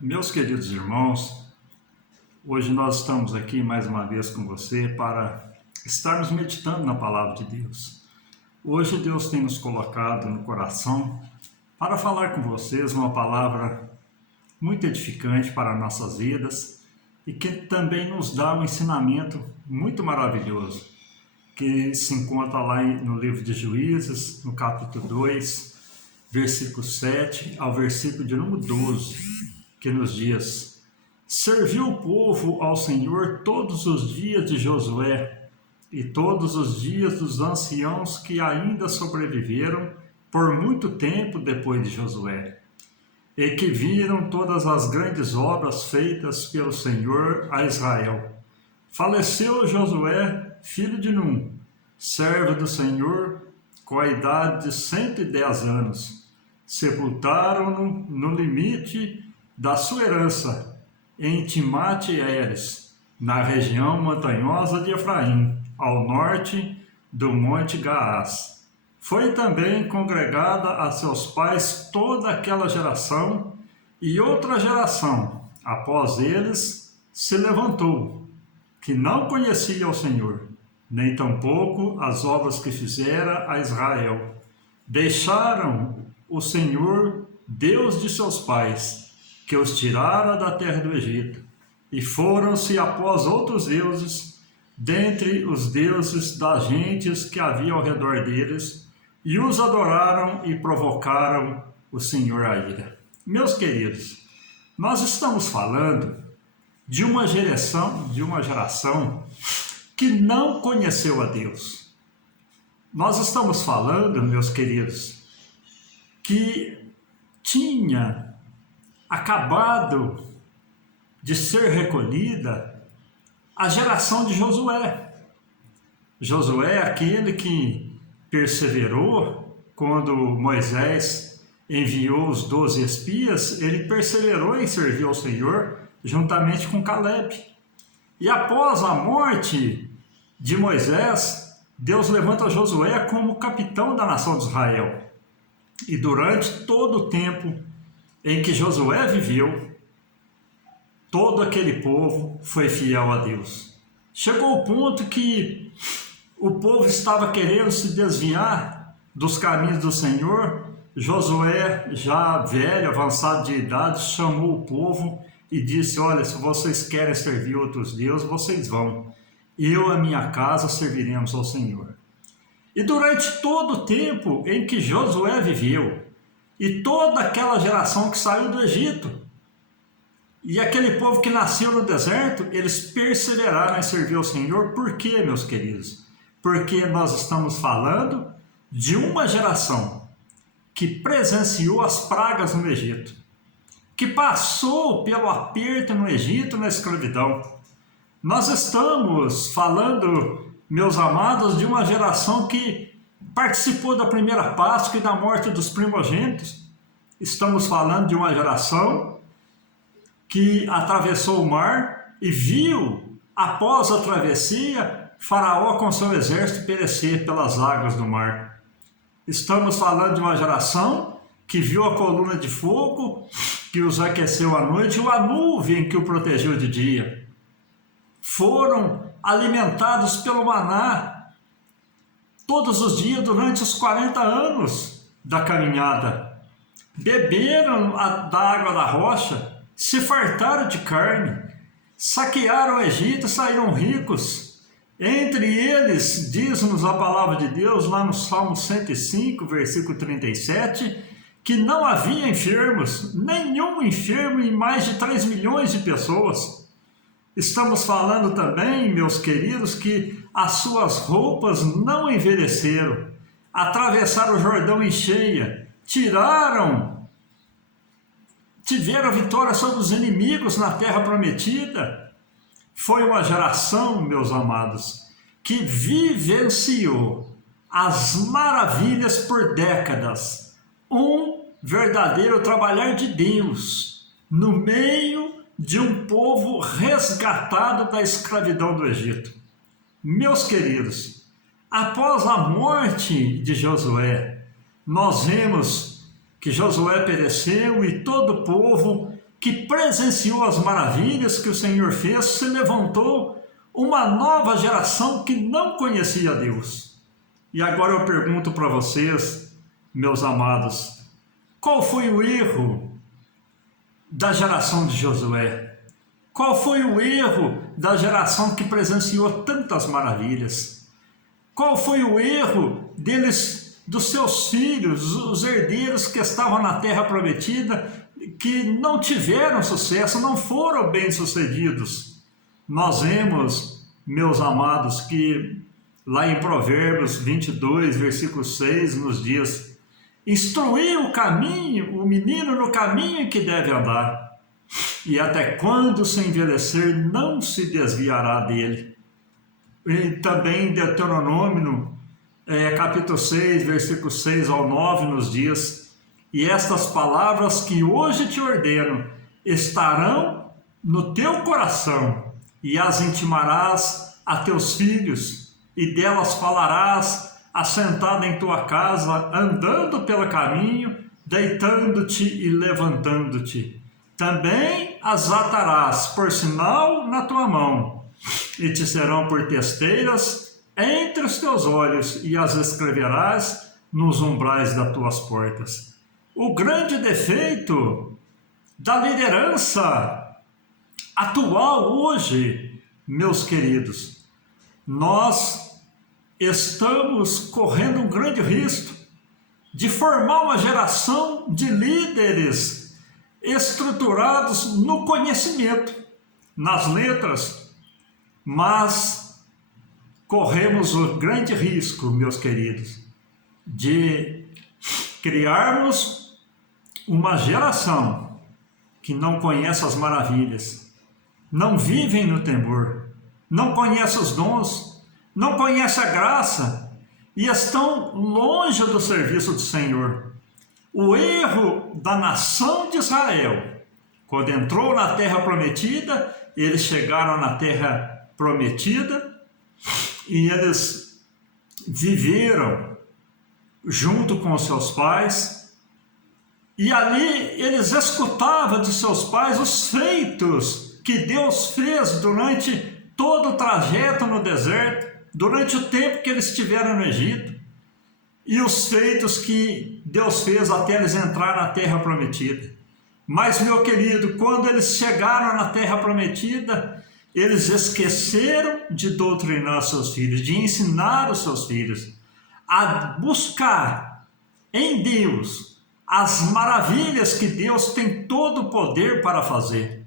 Meus queridos irmãos, hoje nós estamos aqui mais uma vez com você para estarmos meditando na palavra de Deus. Hoje Deus tem nos colocado no coração para falar com vocês uma palavra muito edificante para nossas vidas e que também nos dá um ensinamento muito maravilhoso, que se encontra lá no livro de Juízes, no capítulo 2, versículo 7 ao versículo de número 12. Que nos diz: serviu o povo ao Senhor todos os dias de Josué e todos os dias dos anciãos que ainda sobreviveram por muito tempo depois de Josué, e que viram todas as grandes obras feitas pelo Senhor a Israel. Faleceu Josué, filho de Num, servo do Senhor, com a idade de 110 anos. Sepultaram-no no limite da sua herança, em Timate-Heres, na região montanhosa de Efraim, ao norte do Monte Gaás. Foi também congregada a seus pais toda aquela geração, e outra geração, após eles, se levantou, que não conhecia o Senhor, nem tampouco as obras que fizera a Israel. Deixaram o Senhor, Deus de seus pais, que os tirara da terra do Egito, e foram-se após outros deuses, dentre os deuses das gentes que havia ao redor deles, e os adoraram e provocaram o Senhor a ira. Meus queridos, nós estamos falando de uma geração que não conheceu a Deus. Nós estamos falando, meus queridos, que tinha acabado de ser recolhida a geração de Josué. Josué é aquele que perseverou quando Moisés enviou os 12 espias, ele perseverou em servir ao Senhor juntamente com Caleb. E após a morte de Moisés, Deus levanta Josué como capitão da nação de Israel. E durante todo o tempo em que Josué viveu, todo aquele povo foi fiel a Deus. Chegou o ponto que o povo estava querendo se desviar dos caminhos do Senhor. Josué, já velho, avançado de idade, chamou o povo e disse: olha, se vocês querem servir outros deuses, vocês vão. Eu e a minha casa serviremos ao Senhor. E durante todo o tempo em que Josué viveu, e toda aquela geração que saiu do Egito, e aquele povo que nasceu no deserto, eles perseveraram em servir ao Senhor. Por quê, meus queridos? Porque nós estamos falando de uma geração que presenciou as pragas no Egito, que passou pelo aperto no Egito, na escravidão. Nós estamos falando, meus amados, de uma geração que participou da primeira Páscoa e da morte dos primogênitos. Estamos falando de uma geração que atravessou o mar e viu, após a travessia, Faraó com seu exército perecer pelas águas do mar. Estamos falando de uma geração que viu a coluna de fogo que os aqueceu à noite e a nuvem que o protegeu de dia. Foram alimentados pelo maná todos os dias durante os 40 anos da caminhada. Beberam da água da rocha, se fartaram de carne, saquearam o Egito e saíram ricos. Entre eles, diz-nos a palavra de Deus, lá no Salmo 105, versículo 37, que não havia enfermos, nenhum enfermo em mais de 3 milhões de pessoas. Estamos falando também, meus queridos, que as suas roupas não envelheceram, atravessaram o Jordão em cheia, tiveram vitória sobre os inimigos na terra prometida. Foi uma geração, meus amados, que vivenciou as maravilhas por décadas, um verdadeiro trabalhar de Deus no meio de um povo resgatado da escravidão do Egito. Meus queridos, após a morte de Josué, nós vemos que Josué pereceu e todo o povo que presenciou as maravilhas que o Senhor fez, se levantou uma nova geração que não conhecia Deus. E agora eu pergunto para vocês, meus amados, qual foi o erro da geração de Josué? Qual foi o erro da geração que presenciou tantas maravilhas? Qual foi o erro deles, dos seus filhos, os herdeiros que estavam na terra prometida, que não tiveram sucesso, não foram bem-sucedidos? Nós vemos, meus amados, que lá em Provérbios 22, versículo 6, nos diz: instruir o caminho, o menino no caminho em que deve andar, e até quando se envelhecer não se desviará dele. E também Deuteronômio, capítulo 6, versículo 6 ao 9, nos diz: e estas palavras que hoje te ordeno estarão no teu coração, e as intimarás a teus filhos, e delas falarás assentado em tua casa, andando pelo caminho, deitando-te e levantando-te. Também as atarás por sinal na tua mão, e te serão por testeiras entre os teus olhos, e as escreverás nos umbrais das tuas portas. O grande defeito da liderança atual hoje, meus queridos, nós estamos correndo um grande risco de formar uma geração de líderes estruturados no conhecimento, nas letras, mas corremos o grande risco, meus queridos, de criarmos uma geração que não conhece as maravilhas, não vivem no temor, não conhece os dons, não conhece a graça e estão longe do serviço do Senhor. O erro da nação de Israel, quando entrou na terra prometida, eles chegaram na terra prometida e eles viveram junto com os seus pais, e ali eles escutavam de seus pais os feitos que Deus fez durante todo o trajeto no deserto, durante o tempo que eles estiveram no Egito, e os feitos que Deus fez até eles entrar na terra prometida. Mas, meu querido, quando eles chegaram na terra prometida, eles esqueceram de doutrinar seus filhos, de ensinar os seus filhos a buscar em Deus as maravilhas que Deus tem todo o poder para fazer.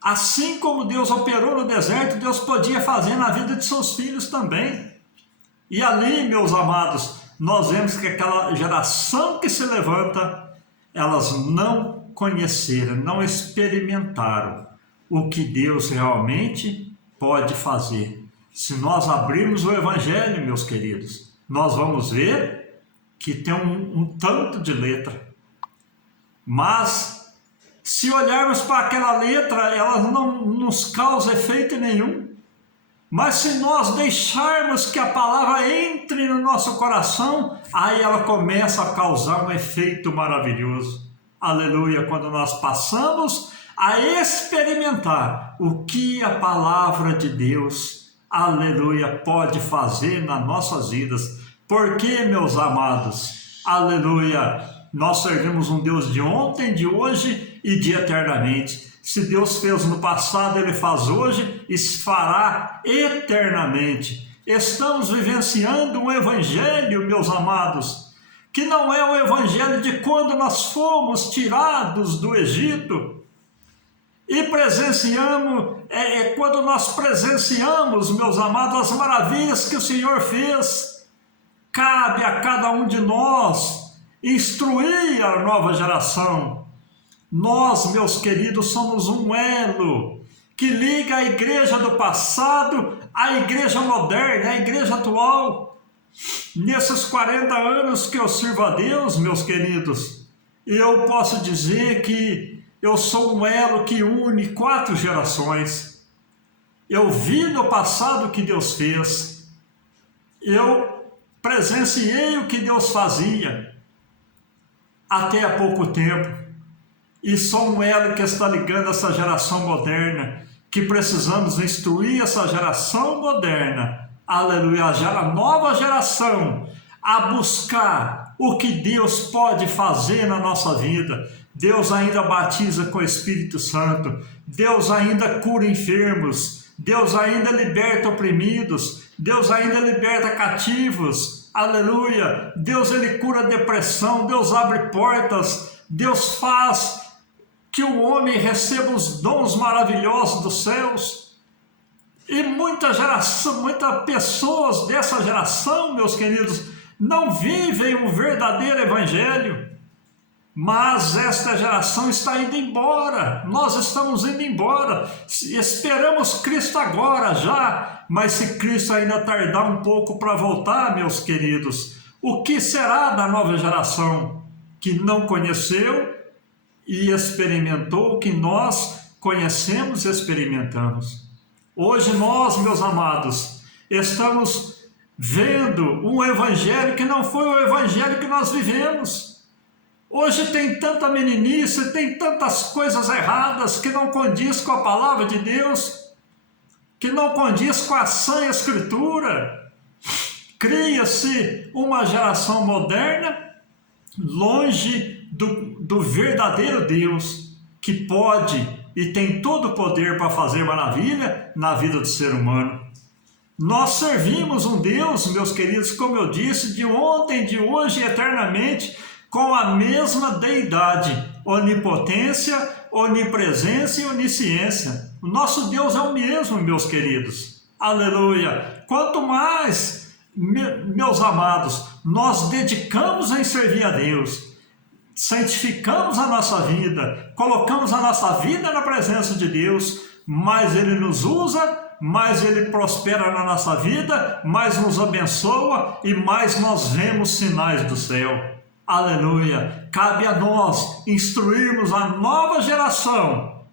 Assim como Deus operou no deserto, Deus podia fazer na vida de seus filhos também. E ali, meus amados, nós vemos que aquela geração que se levanta, elas não conheceram, não experimentaram o que Deus realmente pode fazer. Se nós abrirmos o Evangelho, meus queridos, nós vamos ver que tem um tanto de letra. Mas, se olharmos para aquela letra, ela não nos causa efeito nenhum. Mas se nós deixarmos que a palavra entre no nosso coração, aí ela começa a causar um efeito maravilhoso. Aleluia! Quando nós passamos a experimentar o que a palavra de Deus, aleluia, pode fazer nas nossas vidas. Porque, meus amados, aleluia, nós servimos um Deus de ontem, de hoje e de eternamente. Se Deus fez no passado, Ele faz hoje e fará eternamente. Estamos vivenciando um evangelho, meus amados, que não é o evangelho de quando nós fomos tirados do Egito e presenciamos, quando nós presenciamos, meus amados, as maravilhas que o Senhor fez. Cabe a cada um de nós instruir a nova geração. Nós, meus queridos, somos um elo que liga a igreja do passado à igreja moderna, à igreja atual. Nesses 40 anos que eu sirvo a Deus, meus queridos, eu posso dizer que eu sou um elo que une 4 gerações. Eu vi no passado o que Deus fez. Eu presenciei o que Deus fazia até há pouco tempo. e sou um elo que está ligando essa geração moderna, que precisamos instruir essa geração moderna, aleluia, a nova geração, a buscar o que Deus pode fazer na nossa vida. Deus ainda batiza com o Espírito Santo, Deus ainda cura enfermos, Deus ainda liberta oprimidos, Deus ainda liberta cativos, aleluia. Deus, ele cura depressão, Deus abre portas, Deus faz que o homem receba os dons maravilhosos dos céus. E muitas pessoas dessa geração, meus queridos, não vivem o verdadeiro evangelho. Mas esta geração está indo embora, nós estamos indo embora, esperamos Cristo agora já, mas se Cristo ainda tardar um pouco para voltar, meus queridos, o que será da nova geração que não conheceu e experimentou o que nós conhecemos e experimentamos? Hoje nós, meus amados, estamos vendo um evangelho que não foi o evangelho que nós vivemos. Hoje tem tanta meninice, tem tantas coisas erradas que não condiz com a palavra de Deus, que não condiz com a sã escritura. Cria-se uma geração moderna longe do verdadeiro Deus, que pode e tem todo o poder para fazer maravilha na vida do ser humano. Nós servimos um Deus, meus queridos, como eu disse, de ontem, de hoje e eternamente, com a mesma deidade, onipotência, onipresença e onisciência. O nosso Deus é o mesmo, meus queridos. Aleluia! Quanto mais, meus amados, nós dedicamos em servir a Deus, santificamos a nossa vida, colocamos a nossa vida na presença de Deus, mais Ele nos usa, mais Ele prospera na nossa vida, mais nos abençoa e mais nós vemos sinais do céu. Aleluia! Cabe a nós instruirmos a nova geração,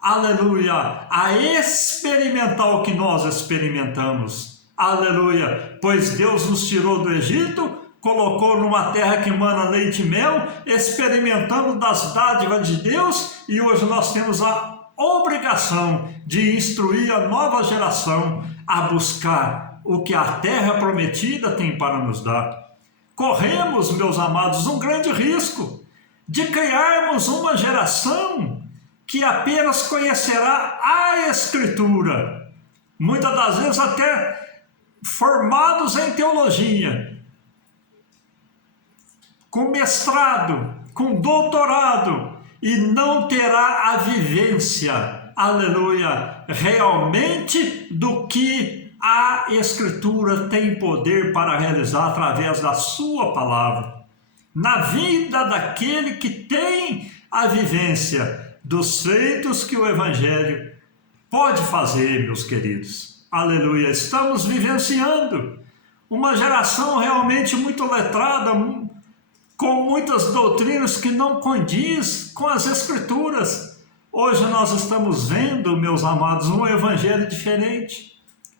aleluia, a experimentar o que nós experimentamos, aleluia, pois Deus nos tirou do Egito, colocou numa terra que emana leite e mel, experimentando das dádivas de Deus, e hoje nós temos a obrigação de instruir a nova geração a buscar o que a terra prometida tem para nos dar. Corremos, meus amados, um grande risco de criarmos uma geração que apenas conhecerá a Escritura, muitas das vezes até formados em teologia, com mestrado, com doutorado, e não terá a vivência, aleluia, realmente do que a Escritura tem poder para realizar através da sua palavra, na vida daquele que tem a vivência dos feitos que o Evangelho pode fazer, meus queridos. Aleluia! Estamos vivenciando uma geração realmente muito letrada, com muitas doutrinas que não condiz com as Escrituras. Hoje nós estamos vendo, meus amados, um Evangelho diferente,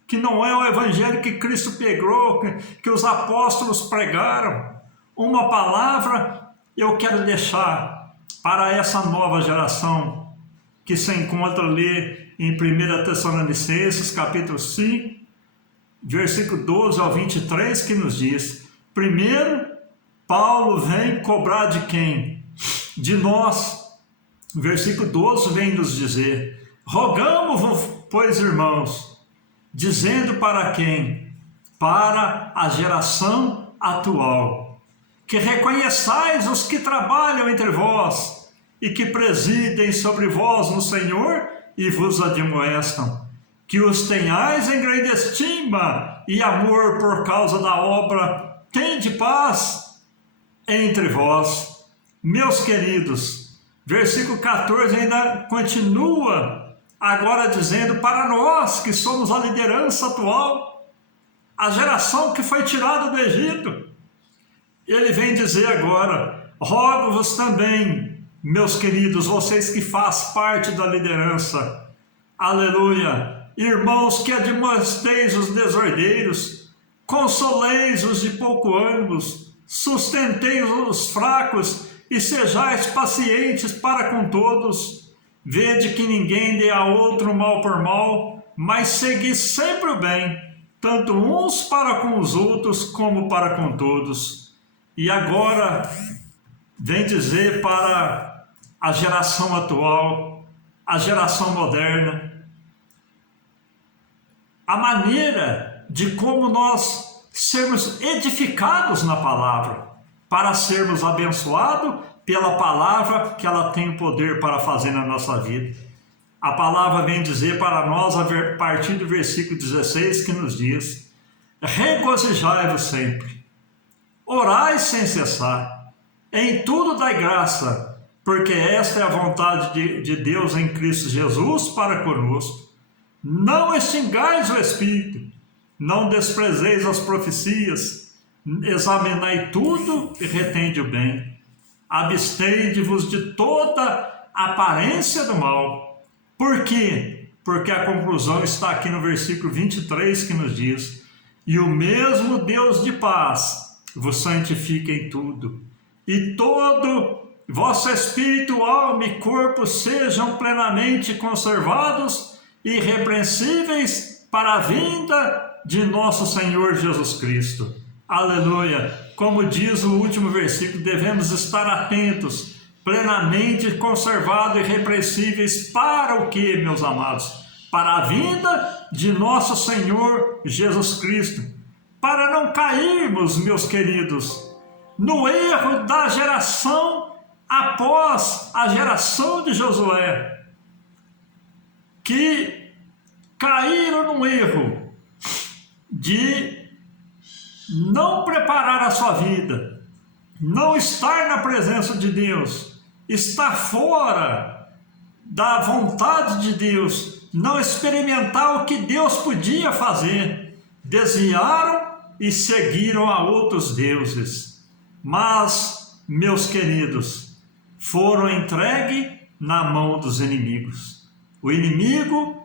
que não é o evangelho que Cristo pregou, que os apóstolos pregaram. Uma palavra eu quero deixar para essa nova geração, que se encontra ali em 1 Tessalonicenses, capítulo 5, versículo 12 ao 23, que nos diz: primeiro, Paulo vem cobrar de quem? De nós. Versículo 12 vem nos dizer: rogamos-vos, pois, irmãos, dizendo para quem? Para a geração atual, que reconheçais os que trabalham entre vós e que presidem sobre vós no Senhor e vos admoestam, que os tenhais em grande estima e amor por causa da obra, tende paz entre vós. Meus queridos, versículo 14 ainda continua agora dizendo para nós que somos a liderança atual, a geração que foi tirada do Egito. Ele vem dizer agora: rogo-vos também, meus queridos, vocês que fazem parte da liderança, aleluia, irmãos, que admoesteis os desordeiros, consoleis os de pouco ânimo, sustenteis os fracos e sejais pacientes para com todos. Vede que ninguém dê a outro mal por mal, mas segui sempre o bem, tanto uns para com os outros como para com todos. E agora vem dizer para a geração atual, a geração moderna, a maneira de como nós sermos edificados na palavra, para sermos abençoados pela palavra que ela tem o poder para fazer na nossa vida. A palavra vem dizer para nós, a partir do versículo 16, que nos diz: regozijai-vos sempre, orai sem cessar, em tudo dai graça, porque esta é a vontade de Deus em Cristo Jesus para conosco. Não extingais o Espírito, não desprezeis as profecias, examinai tudo e retende o bem. Abstende-vos de toda aparência do mal. Por quê? Porque a conclusão está aqui no versículo 23, que nos diz: e o mesmo Deus de paz vos santifica em tudo, e todo vosso espírito, alma e corpo sejam plenamente conservados e irrepreensíveis para a vinda de nosso Senhor Jesus Cristo. Aleluia! Como diz o último versículo, devemos estar atentos, plenamente conservados e irrepreensíveis para o que, meus amados? Para a vinda de nosso Senhor Jesus Cristo. Para não cairmos, meus queridos, no erro da geração após a geração de Josué, que caíram no erro de não preparar a sua vida, não estar na presença de Deus, estar fora da vontade de Deus, não experimentar o que Deus podia fazer, desviaram e seguiram a outros deuses. Mas, meus queridos, foram entregues na mão dos inimigos. O inimigo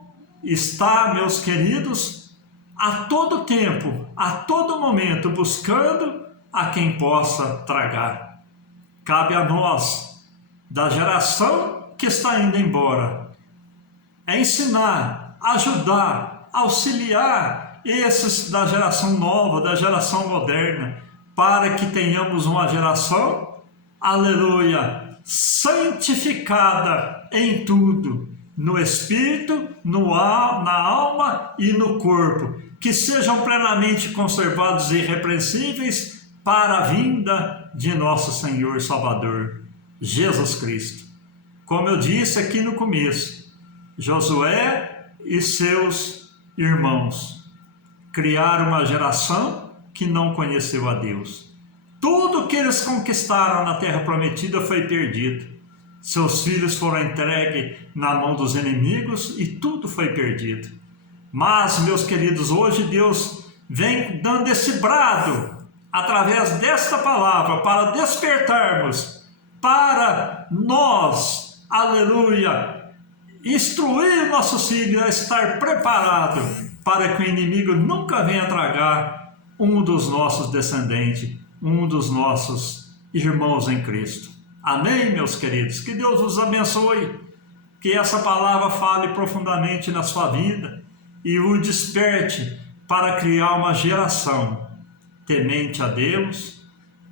está, meus queridos, a todo tempo, a todo momento, buscando a quem possa tragar. Cabe a nós, da geração que está indo embora, ensinar, ajudar, auxiliar esses da geração nova, da geração moderna, para que tenhamos uma geração, aleluia, santificada em tudo, no espírito, na alma e no corpo, que sejam plenamente conservados e irrepreensíveis para a vinda de nosso Senhor e Salvador, Jesus Cristo. Como eu disse aqui no começo, Josué e seus irmãos criaram uma geração que não conheceu a Deus. Tudo que eles conquistaram na terra prometida foi perdido. Seus filhos foram entregues na mão dos inimigos e tudo foi perdido. Mas, meus queridos, hoje Deus vem dando esse brado, através desta palavra, para despertarmos, para nós, aleluia, instruir nossos filhos a estar preparado para que o inimigo nunca venha tragar um dos nossos descendentes, um dos nossos irmãos em Cristo. Amém, meus queridos? Que Deus os abençoe, que essa palavra fale profundamente na sua vida e o desperte para criar uma geração temente a Deus,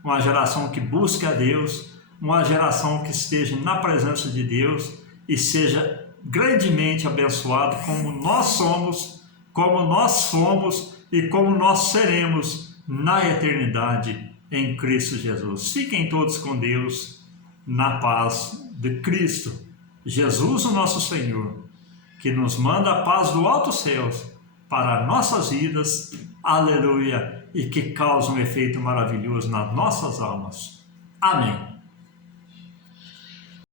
uma geração que busque a Deus, uma geração que esteja na presença de Deus e seja grandemente abençoado como nós somos, como nós fomos e como nós seremos na eternidade em Cristo Jesus. Fiquem todos com Deus, na paz de Cristo Jesus, o nosso Senhor, que nos manda a paz do alto céus para nossas vidas, aleluia, e que causa um efeito maravilhoso nas nossas almas. Amém.